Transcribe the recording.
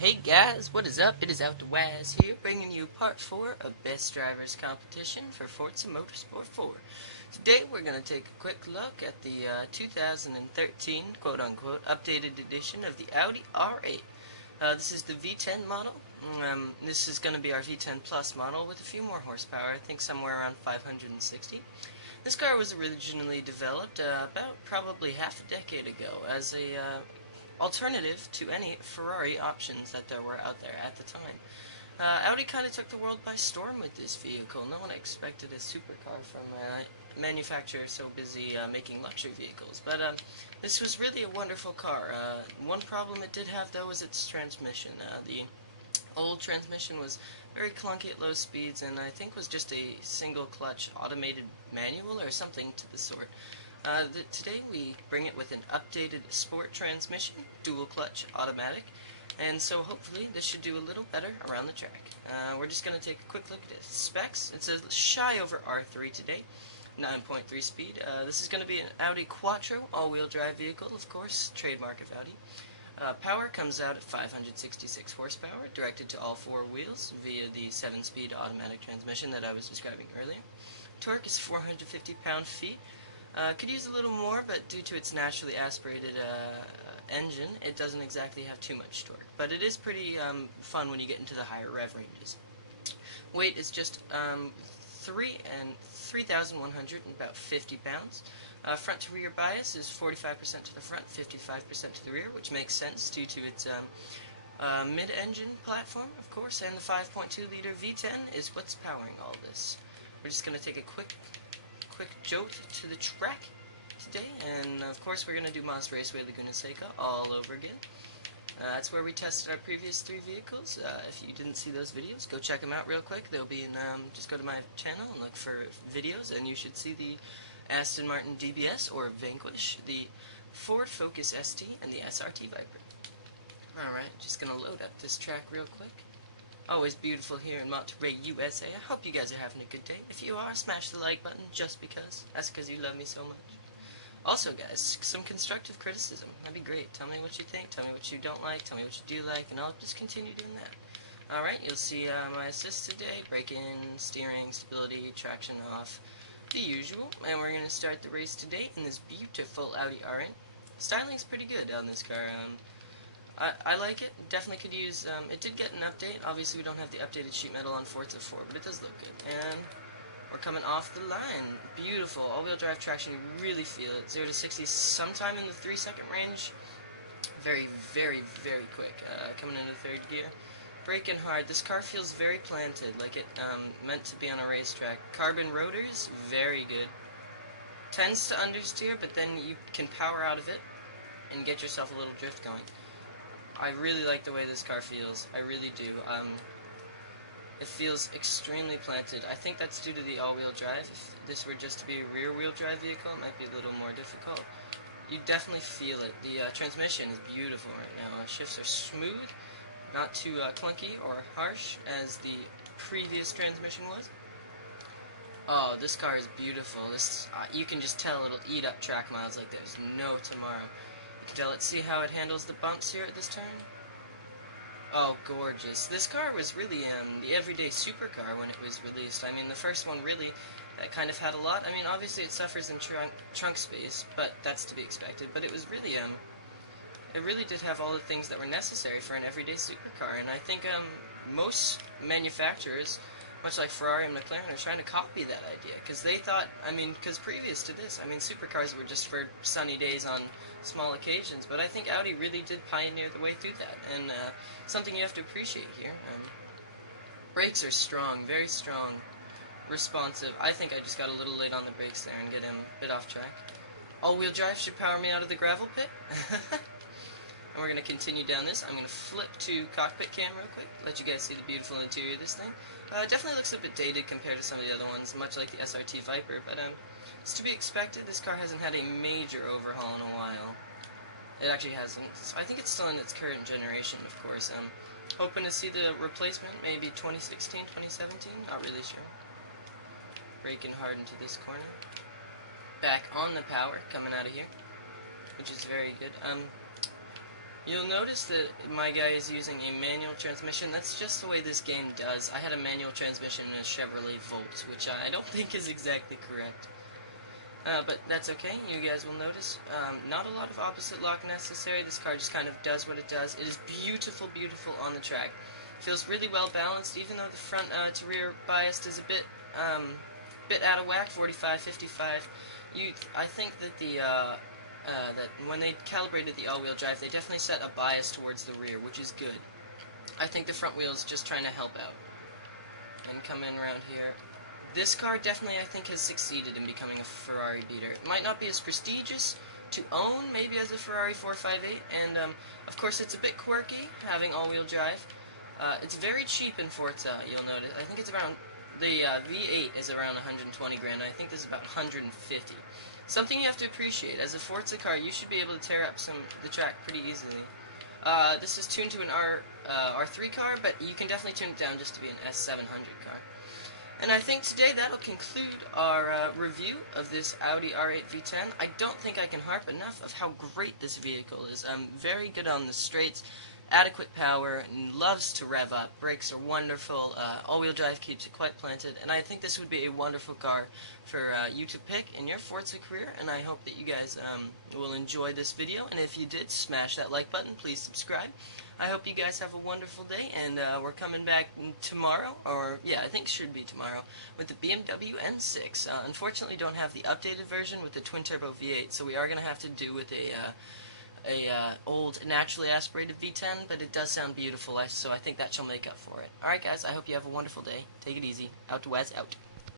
Hey guys, what is up? It is Outwaz here, bringing you part 4 of Best Drivers Competition for Forza Motorsport 4. Today we're going to take a quick look at the 2013 quote-unquote updated edition of the Audi R8. This is the V10 model. This is going to be our V10 Plus model with a few more horsepower, I think somewhere around 560. This car was originally developed about probably half a decade ago as a alternative to any Ferrari options that there were out there at the time. Audi kind of took the world by storm with this vehicle. No one expected a supercar from a manufacturer so busy making luxury vehicles. But this was really a wonderful car. One problem it did have, though, was its transmission. The old transmission was very clunky at low speeds and I think was just a single clutch automated manual or something to the sort. Today we bring it with an updated sport transmission, dual clutch, automatic, and so hopefully this should do a little better around the track. We're just going to take a quick look at the specs. It says shy over R3 today, 9.3 speed. This is going to be an Audi Quattro all-wheel drive vehicle, of course, trademark of Audi. Power comes out at 566 horsepower, directed to all four wheels via the 7-speed automatic transmission that I was describing earlier. Torque is 450 pound-feet. Could use a little more, but due to its naturally aspirated engine, it doesn't exactly have too much torque. But it is pretty fun when you get into the higher rev ranges. Weight is just 3,100 and about 50 pounds. Front to rear bias is 45% to the front, 55% to the rear, which makes sense due to its mid-engine platform, of course, and the 5.2-liter V10 is what's powering all this. We're just going to take a quick jolt to the track today, and of course we're going to do Moss Raceway Laguna Seca all over again. That's where we tested our previous 3 vehicles. If you didn't see those videos, go check them out real quick. They'll be in, just go to my channel and look for videos, and you should see the Aston Martin DBS or Vanquish, the Ford Focus ST, and the SRT Viper. Alright, just going to load up this track real quick. Always beautiful here in Monterey, USA. I hope you guys are having a good day. If you are, smash the like button just because. That's because you love me so much. Also, guys, some constructive criticism. That'd be great. Tell me what you think. Tell me what you don't like. Tell me what you do like. And I'll just continue doing that. Alright, you'll see my assist today. Braking, steering, stability, traction off. The usual. And we're going to start the race today in this beautiful Audi R8. Styling's pretty good on this car. I like it. Definitely could use, it did get an update. Obviously we don't have the updated sheet metal on Forza 4, but it does look good. And we're coming off the line. Beautiful. All-wheel drive traction, you really feel it. 0 to 60 sometime in the 3-second range. Very, very, very quick. Coming into 3rd gear. Braking hard. This car feels very planted, like it meant to be on a racetrack. Carbon rotors, very good. Tends to understeer, but then you can power out of it and get yourself a little drift going. I really like the way this car feels. I really do. It feels extremely planted. I think that's due to the all-wheel drive. If this were just to be a rear-wheel drive vehicle, it might be a little more difficult. You definitely feel it. The transmission is beautiful right now. Shifts are smooth, not too clunky or harsh as the previous transmission was. Oh, this car is beautiful. This you can just tell it'll eat up track miles like there's no tomorrow. Let's see how it handles the bumps here at this turn. Oh, gorgeous. This car was really the everyday supercar when it was released. I mean, the first one really kind of had a lot. I mean, obviously it suffers in trunk space, but that's to be expected. But it was really, it really did have all the things that were necessary for an everyday supercar. And I think most manufacturers, much like Ferrari and McLaren, are trying to copy that idea. Because they thought, I mean, because previous to this, I mean, supercars were just for sunny days on small occasions. But I think Audi really did pioneer the way through that. And something you have to appreciate here. Brakes are strong, very strong, responsive. I think I just got a little late on the brakes there and get him a bit off track. All-wheel drive should power me out of the gravel pit. And we're going to continue down this. I'm going to flip to cockpit cam real quick, let you guys see the beautiful interior of this thing. Definitely looks a bit dated compared to some of the other ones, much like the SRT Viper, but it's to be expected. This car hasn't had a major overhaul in a while. It actually hasn't. So I think it's still in its current generation, of course. Hoping to see the replacement, maybe 2016, 2017, not really sure. Braking hard into this corner. Back on the power, coming out of here, which is very good. You'll notice that my guy is using a manual transmission. That's just the way this game does. I had a manual transmission in a Chevrolet Volt, which I don't think is exactly correct. But that's okay. You guys will notice not a lot of opposite lock necessary. This car just kind of does what it does. It is beautiful, beautiful on the track. Feels really well balanced, even though the front to rear bias is a bit out of whack, 45, 55. I think that that when they calibrated the all-wheel drive, they definitely set a bias towards the rear, which is good. I think the front wheel is just trying to help out. And come in around here. This car definitely, I think, has succeeded in becoming a Ferrari beater. It might not be as prestigious to own, maybe, as a Ferrari 458, and of course it's a bit quirky, having all-wheel drive. It's very cheap in Forza, you'll notice. I think it's around, the V8 is around 120 grand, I think this is about 150. Something you have to appreciate, as a Forza car, you should be able to tear up the track pretty easily. This is tuned to an R3 car, but you can definitely tune it down just to be an S700 car. And I think today that'll conclude our review of this Audi R8 V10. I don't think I can harp enough of how great this vehicle is. Very good on the straights, adequate power, and loves to rev up. Brakes are wonderful, all-wheel drive keeps it quite planted, and I think this would be a wonderful car for you to pick in your Forza career, and I hope that you guys will enjoy this video, and if you did, smash that like button, please subscribe. I hope you guys have a wonderful day, and we're coming back tomorrow, or yeah, I think it should be tomorrow, with the BMW N6. Unfortunately, don't have the updated version with the twin-turbo V8, so we are going to have to do with a old naturally aspirated V10, but it does sound beautiful, so I think that shall make up for it. Alright guys, I hope you have a wonderful day. Take it easy. Out to Wes, out.